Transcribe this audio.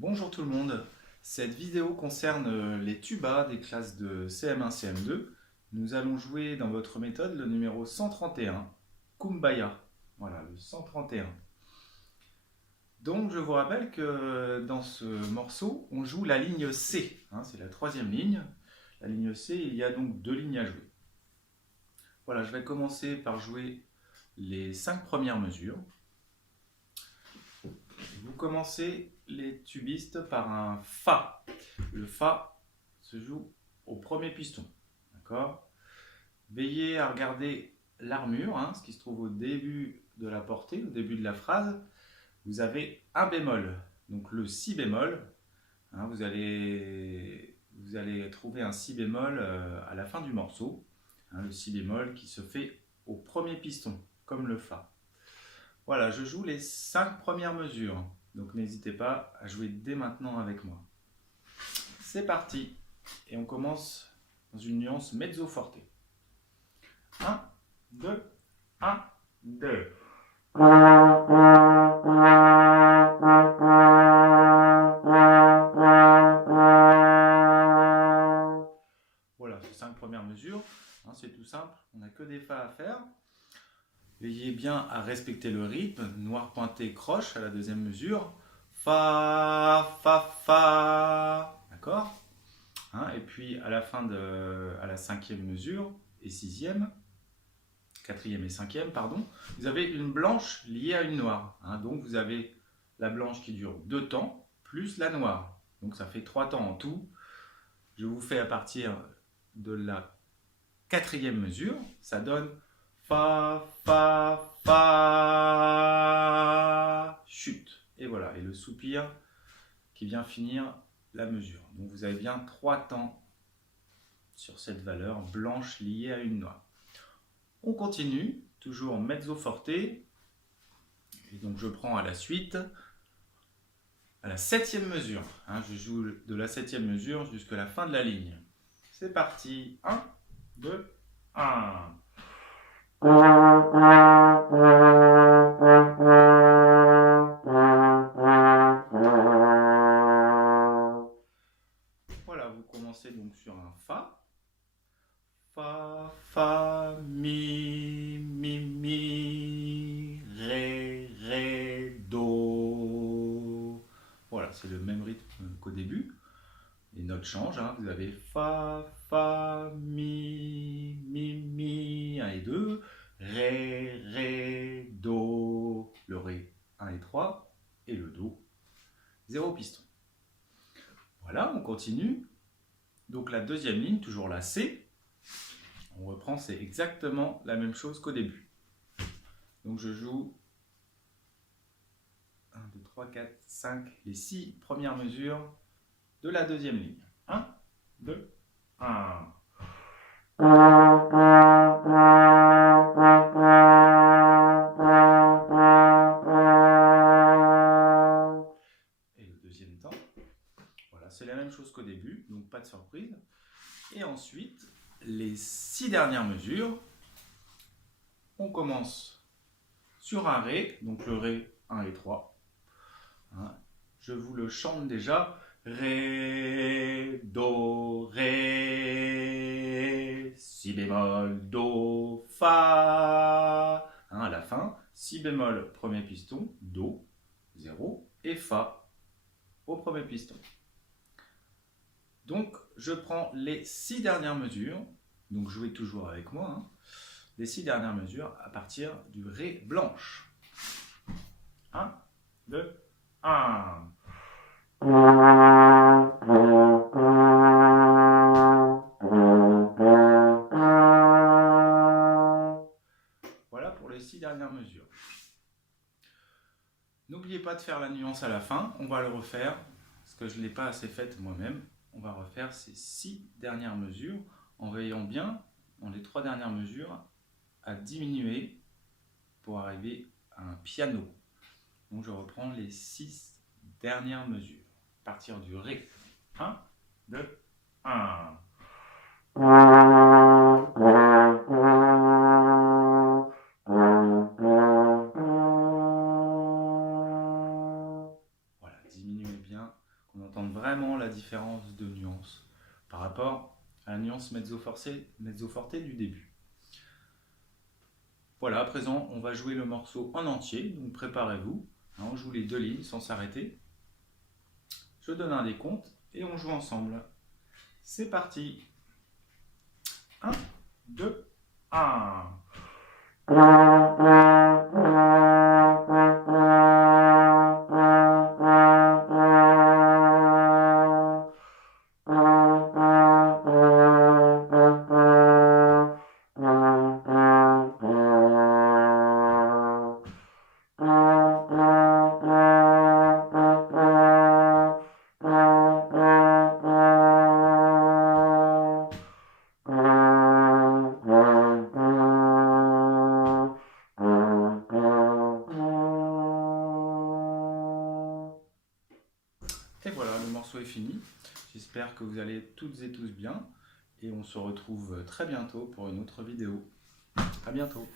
Bonjour tout le monde, cette vidéo concerne les tubas des classes de CM1, CM2. Nous allons jouer dans votre méthode le numéro 131, Kumbaya. Voilà, le 131. Donc je vous rappelle que dans ce morceau, on joue la ligne C, c'est la troisième ligne. La ligne C, il y a donc deux lignes à jouer. Voilà, je vais commencer par jouer les 5 premières mesures. Vous commencez les tubistes par un Fa. Le Fa se joue au premier piston. D'accord ? Veillez à regarder l'armure, ce qui se trouve au début de la portée, au début de la phrase. Vous avez un bémol, donc le si bémol. Vous allez trouver un si bémol à la fin du morceau. Le si bémol qui se fait au premier piston, comme le Fa. Voilà, je joue les 5 premières mesures. Donc n'hésitez pas à jouer dès maintenant avec moi. C'est parti. Et on commence dans une nuance mezzo forte. 1, 2, 1, 2. Voilà, ces 5 premières mesures. C'est tout simple, on n'a que des Fa à faire. Veillez bien à respecter le rythme. Noir pointé, croche à la deuxième mesure. Fa, fa, fa. D'accord ? Et puis à la fin à la cinquième mesure et sixième, quatrième et cinquième, pardon, vous avez une blanche liée à une noire. Donc vous avez la blanche qui dure 2 temps plus la noire. Donc ça fait 3 temps en tout. Je vous fais à partir de la quatrième mesure, ça donne Fa, Fa, Fa, chute. Et voilà, et le soupir qui vient finir la mesure. Donc vous avez bien 3 temps sur cette valeur blanche liée à une noire. On continue, toujours mezzo forte. Et donc je prends à la suite, à la septième mesure. Je joue de la septième mesure jusqu'à la fin de la ligne. C'est parti. 1, 2, 1. Voilà, vous commencez donc sur un Fa. Fa, Fa, Mi, Mi, Mi, Ré, Ré, Do. Voilà, c'est le même rythme qu'au début. Les notes changent, vous avez Fa, Fa, Mi, Mi, Mi, 1 et 2, Ré, Ré, Do, le Ré 1 et 3, et le Do, 0 piston. Voilà, on continue. Donc la deuxième ligne, toujours la C. On reprend, c'est exactement la même chose qu'au début. Donc je joue 1, 2, 3, 4, 5, les 6 premières mesures de la deuxième ligne. 1, 2, 1. Et le deuxième temps. Voilà, c'est la même chose qu'au début, donc pas de surprise. Et ensuite, les 6 dernières mesures, on commence sur un Ré, donc le Ré 1 et 3. Je vous le chante déjà. Ré, Do, Ré, Si bémol, Do, Fa. À la fin, Si bémol, premier piston, Do, 0, et Fa au premier piston. Donc, je prends les 6 dernières mesures, donc jouez toujours avec moi, les 6 dernières mesures à partir du Ré blanche. 1, 2, 1. Voilà pour les 6 dernières mesures. N'oubliez pas de faire la nuance à la fin, on va le refaire, parce que je ne l'ai pas assez faite moi-même. On va refaire ces 6 dernières mesures en veillant bien, dans les 3 dernières mesures, à diminuer pour arriver à un piano. Donc je reprends les 6 dernières mesures. À partir du Ré. 1, 2, 1. Voilà, diminuez bien qu'on entende vraiment la différence de nuance par rapport à la nuance mezzo forte du début. Voilà, à présent, on va jouer le morceau en entier, donc préparez-vous. On joue les 2 lignes sans s'arrêter. Je donne un décompte et on joue ensemble. C'est parti. 1, 2, 1. Et voilà, le morceau est fini. J'espère que vous allez toutes et tous bien. Et on se retrouve très bientôt pour une autre vidéo. À bientôt.